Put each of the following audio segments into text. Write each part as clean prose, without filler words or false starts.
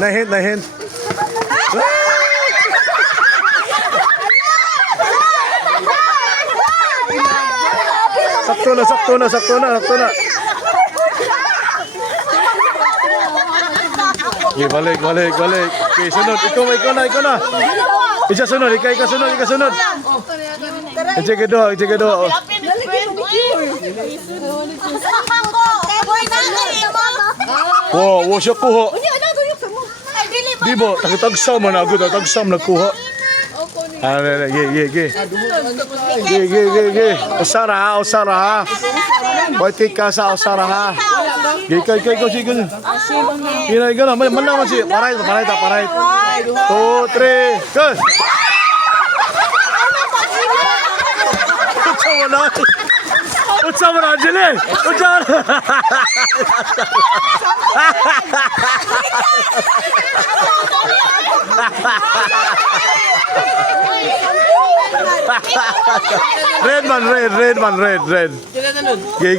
Na-hint. Sakto na. Okay, balik. Okay, sunod. Ikaw na. Isa sunod, ikaw sunod. Ijek kedua. Wow, siya kuha. Di ba, tagsam man ako, tagsam nagkuha. Ge. Usara ha. Buat ka sa usara ha. Ge, kay. Ina gana, man naman si paray. 2, 3, go. Utsa mo na, Angeli! Red man. Gih.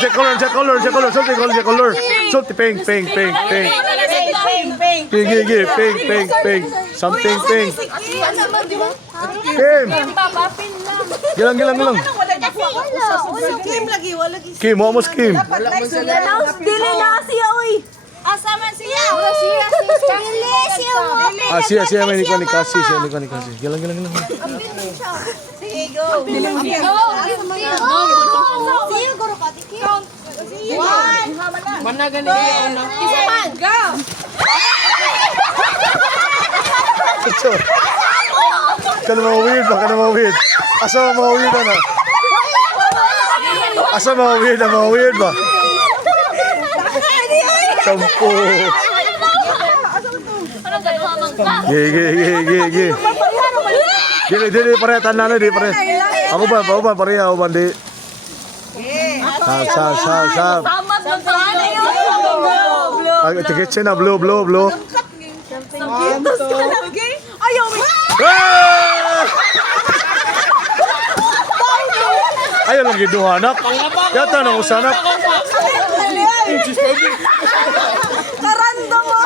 Check color. Something pink. Gih. Pink. Something pink. Kim. Gilang. Kim, almost Kim. Dili na siya, uy. Asa man siya? Siya may ni kasi. Gilang. Sige, go. Mana gani ano? Isa man, go. Kana mga weird. Asa mga weird ba? Sampo. Ge. Dili pare tanan di pare. Ako ba pareha di. Sa. Tamat ng sana yun. Ang tikit na blue. Ayaw, may... Ayaw lang giduhanak. Yata nang usanak. Karanda mo.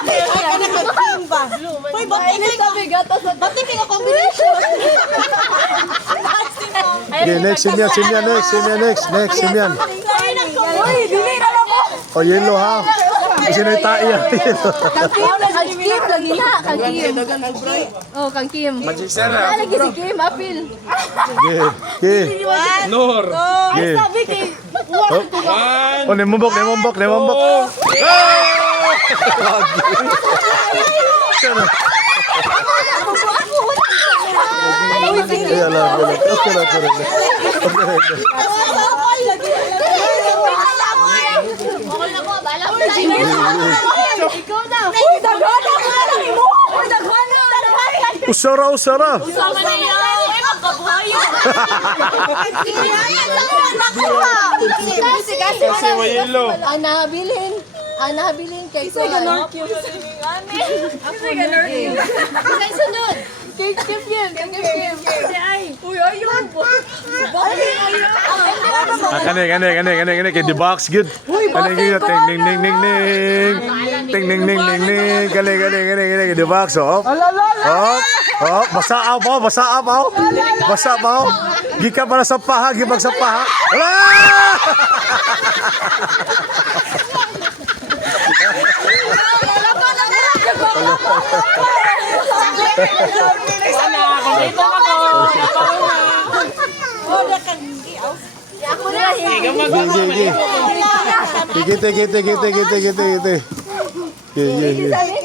Uy, batik ka combination. Next, Simyan. Uy, dili na lang ko. Yellow ha. Kasi na tayo. Kang lagi na. Kang Kim. Lagi si Kim, apil. Ge. Nur. Ge. Sabi kay... Oh, nemambok. Sana. Ikaw na. Uy, daghan. Usara. Sama na yun. Magkabuhayo. Kasi mayelo. Anahabilin kay Kuya. Kay sunod. Kay Kim. Uy, ayun. Kani kay the box good. Kani good ting. Kani the box off. Basa pa. Gika para sa paha, gibag sa paha. Ako na. Gite.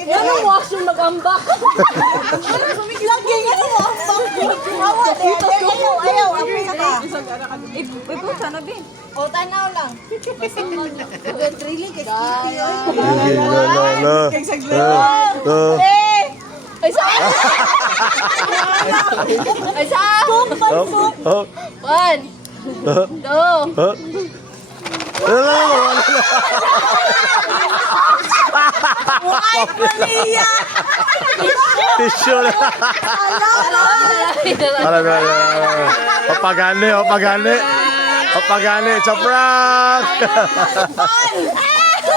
Anong washroom nag-ambak? Lagi nga nung ambak. Ayaw. Iputa na, Bin. O, tanaw lang. Drilling kay One. Two. Tissue na. Papagani. Pagani, it's a prank.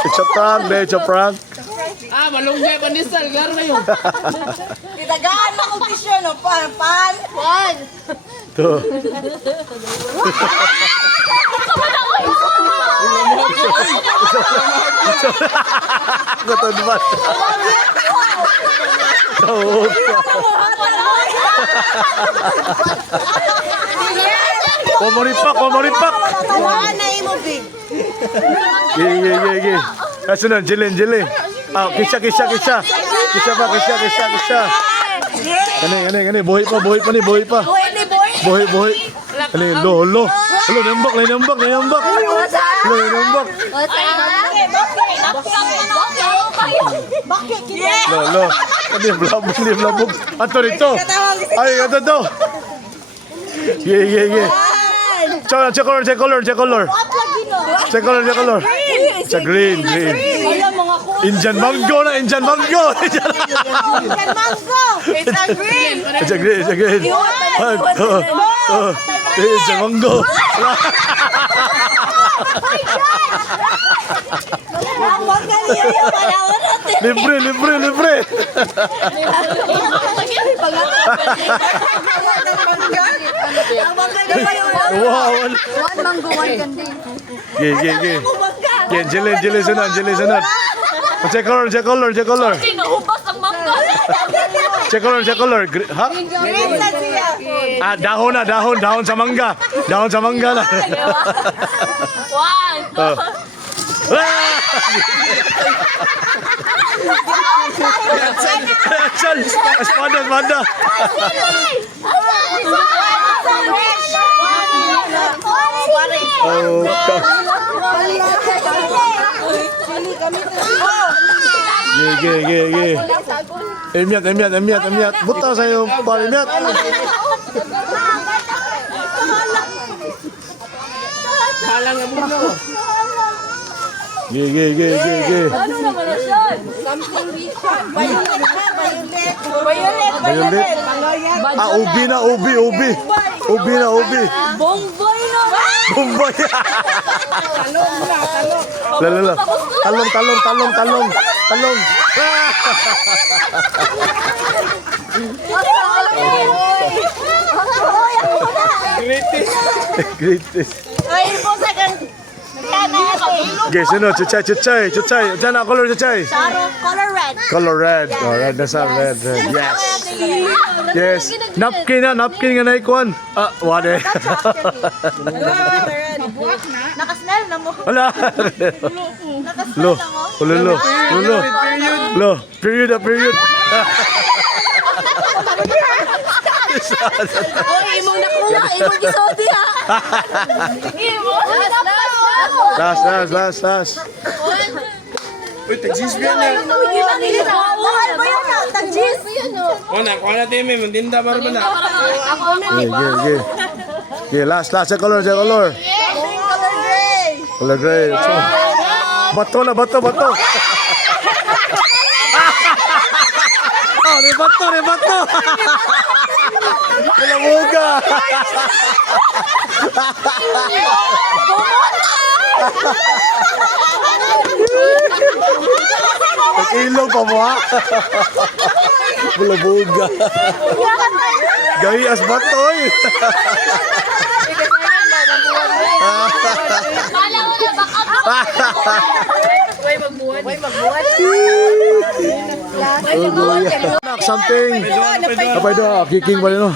It's a prank, be, it's a prank. Ah, malunggay pa ni Sal. Garo na yun. Itagaan mo kompisyon, no? Pan. To. Katod ba? Tawag ka. Kumuripak. Tawaan na imo, big. Ye. Kasunod, jilin. Ah, kisya. Kisya pa. Gani, buhay pa. Boy ni boy. Buhay. Ano, lo. Lo, nambak. Bakit? Lo. Ano yung blabog. Ato rito. Ay, ato to. Ye. Check color. What lagi no? Check color. Sa green. Alam mga ko. Indian mango. Yan mango. It's a green. It's a green. It's a mango. Ang magaling yung palawan natin. Libre. Ang magaling pa yung Wow. one mango, one candy. Ge. Jilin sunod. Check color. Sinahubas ang mangga. Check color. Ha? Green na siya. Ah, dahon sa mangga. Dahon sa mangga na. One. Oh. Action! Espada. Oh, Ge. Emiat. Buta sa'yo, pare, emiat. Halang nga mo. Ge. Ano naman na siya? Violet. Ah, ubi na. Bongboy na. Bombay. Lala. Talong. Greatest. Ay, po sa kan. Okay, sunod. Chuchay. Diyan na, color chuchay. Color red. Color red. Oh, red na sa red. Yes. Napkin nga na ikuan. Ah, wade. Nakasnell na mo. Wala. Lo. Period. Oy, imong nakuha. Imong gisodi ha. Last. Uy, tag-jis ba yan? Mahal mo yun na. Tag-jis. O, nakuha na tayo, may mandinda para ba na? Okay, last. Check color. Color gray. Color gray. Bato. Oh, may bato. Kalamuga. Ilong pa mo ha. Kalamuga. Gawi as bato eh. Kala mo na baka Something. Apa itu? Kicking pa rin no.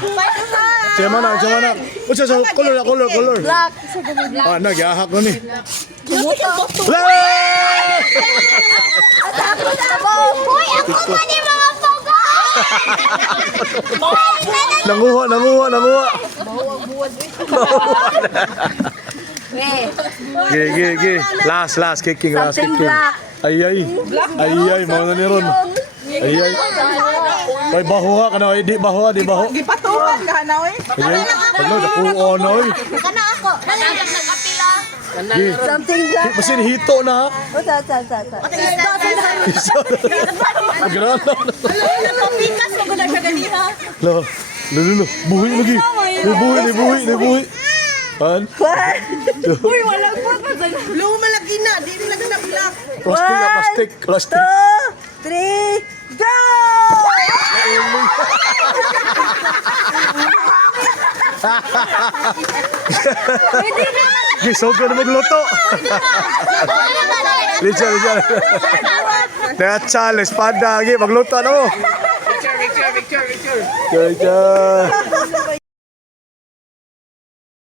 Cema na. Usa sa color. Black. Ah, nagyahak no ni. Hoy, ako pa ni mga pogo! Nanguha. Ge. Last kicking. Ay, mau na ni ron. Ay. Ay, baho ka na. Di baho. Gipatuhan ka na, oy. Ay, ano, nakuha na. Kana ako. nalagang nagkapila. Something black. Masin hito na. Sa. Magana. Nakapikas mo na siya ganiha. Lo. Buhi lagi. Buhi. One. Uy, walang pot. Blue malaki na. Di nila ka na black. Plastic na plastic. Plastic. 2, 3, go! Gisog ka na magluto. Licha. Necha, espada. Magluto na mo. Picture. Licha.